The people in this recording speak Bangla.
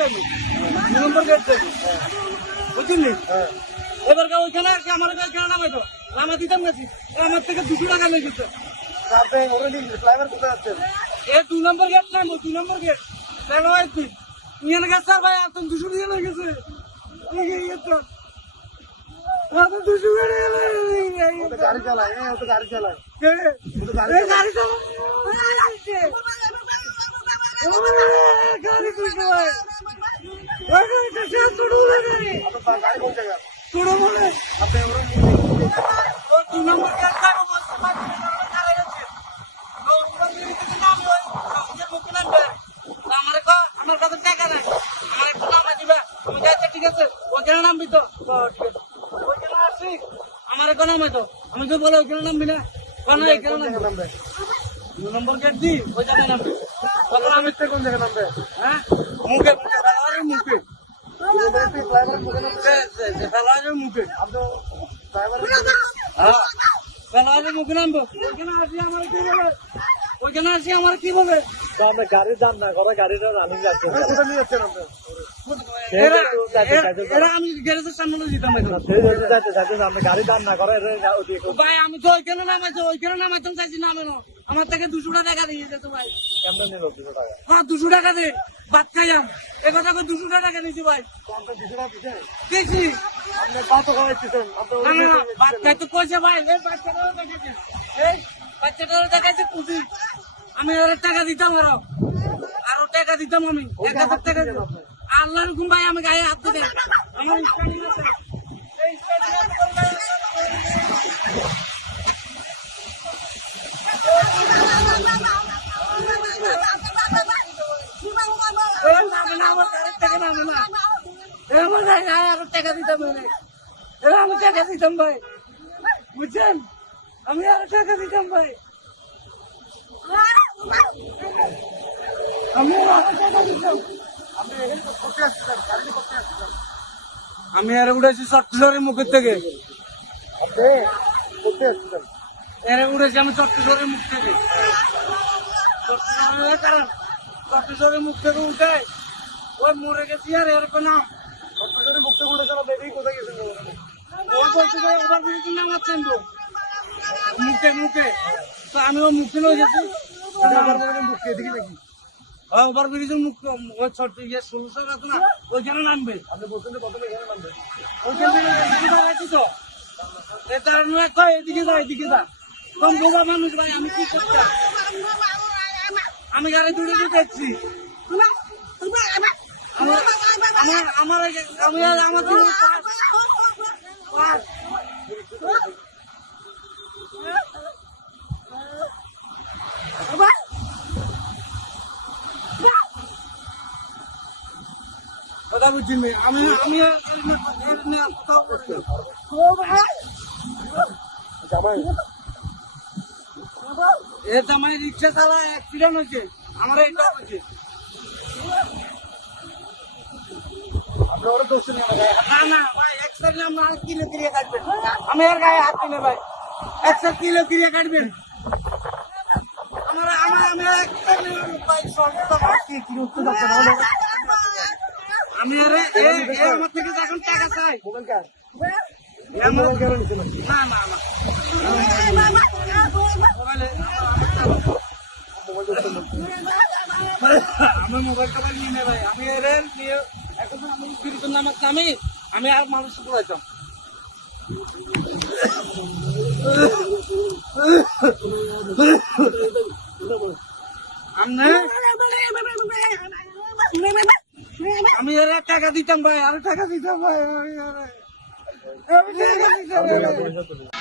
যাবি হ্যাঁ আসি আমার ওইখানে নামাই তো নামা দিতাম আমার থেকে দুশো টাকা নিয়ে কোথায় আছেন এ দুই নম্বর গেট নামবো দুই নম্বর গেট কেন হয়েছি নিয়ে গেছে ভাই এখন দুশো নিয়ে গেছে দুশো গাড়ি চালায় হ্যাঁ গাড়ি চালায় গাড়ি চালায় গাড়ি চালাও। গাড়ি তুলতে হয়। ওই গাড়িটা সে ছোট বলে গাড়ি। আপনার গাড়ি কোন জায়গা ছোট বলে। আপনি অলরেডি ও দুই নম্বর গেট কারও বসতে পারছে না, আমার চালাই যাচ্ছে। ও উপর দিকে থেকে নামে ওই সবচেয়ে মুখে নামবে। তা আমারে কয়, আমার কাছে টাকা নাই। আমার একটু দিবা। আমি যাই, আচ্ছা, ঠিক আছে। ওইখানে নামবি তো? ঠিক আছে। ওইখানে আসি। আমারে কয় নামাই তো? আমি তো বলে ওইখানে নামবি না? এখানে কোন নামবে দুই নম্বর গেট দি, ওই জায়গায় নামবি। তখন আমি কোন জায়গা নামবে হ্যাঁ মুখে মুখে মুখে মুখে। হ্যাঁ। মুখে নামবো? ওইখানে আসি আমার কি বলে? আমার কি বলে? আমরা গাড়ি দাম না করে গাড়িটা রানিং যাচ্ছে? কোথায় নিয়ে যাচ্ছেন আপনি? আমি গ্যারেজের সামনে গাড়ি না করে ভাই আমি তো ওইখানে নামাইছি ওইখানে নামাইতাম চাইছি আমার থেকে দুশো টাকা দিয়ে যেতে ভাই। কেমন নিল দুশো টাকা? হ্যাঁ দুশো টাকা দে ভাত খাইয়াম। এ কথা দুশো টাকা নিয়েছি ভাই। আপনি দুশো টাকা দিচ্ছেন? দেখছি আপনি কত খাওয়াইতেছেন আপনি না, না, না, ভাত খাইতে কইছে ভাই এই বাচ্চাটারও দেখাইছে। এই বাচ্চাটারও দেখাইছে খুশি আমি টাকা দিতাম আরও। আরও টাকা দিতাম আমি। এক হাজার টাকা দিতাম। আল্লাহর হুকুম ভাই আমি গায়ে হাত দিতে আমার স্টাইলিং আছে এই স্টাইলিং আছে ওর গায়ে হাত দিতে। এই নামে না, আমার গাড়ির থেকে নামে না। এই আমার গায়ে আরও টাকা দিতাম আমি। এই আমি টাকা দিতাম ভাই বুঝছেন আমি আরও টাকা দিতাম ভাই আমি আরও টাকা দিতাম আমি আর উঠেছি চট্টগ্রামের মুখের থেকে। এর উঠেছি আমি চট্টগ্রামের মুখ থেকে। চট্টগ্রামের কারণ চট্টগ্রামের মুখ থেকে উঠে ওই মরে গেছি আর এরকম না আপনি যদি মুক্ত করে চলো দেখি কোথায় গেছেন ওই বলছে ভাই ওবার বিরুদ্ধে নামাচ্ছেন তো মুখে মুখে। তো আমি ও মুখে নিয়ে গেছি। এদিকে দেখি মুখ ইয়ে ষোলোশো আছে না ওইখানে নামবে। আপনি বলছেন যে প্রথমে এখানে নামবে। ওইখান থেকে এদিকে দাঁড়াচ্ছি তো। এ কারণে কয় এদিকে যা এদিকে যা। কম বোঝা মানুষ ভাই আমি কি করতে আমি গাড়ি দূরে দেখছি আমার আমার আমার আমার আমি আমি এর- এর না- এর না কোথাও করি না। জামাই রিক্সা চালা অ্যাক্সিডেন্ট হয়েছে। আমার নেই না না, ভাই আমরা কিলো কিরিয়া কাটবেন। আমি আর গায়ে হাত ভাই। একসাথে কিলো কিরিয়া কাটবেন। আমার আমার, আমি আর ভাই সব কি কি উত্তর দরকার হলো আমি আর আমার যখন টাকা চাই। না না না আমি মোবাইল নিয়ে ভাই আমি নিয়ে এখন নামার আমি আর মানুষ আমনে? আমি এর টাকা দিতাম ভাই আর টাকা দিতাম ভাই আমি টাকা দিতাম।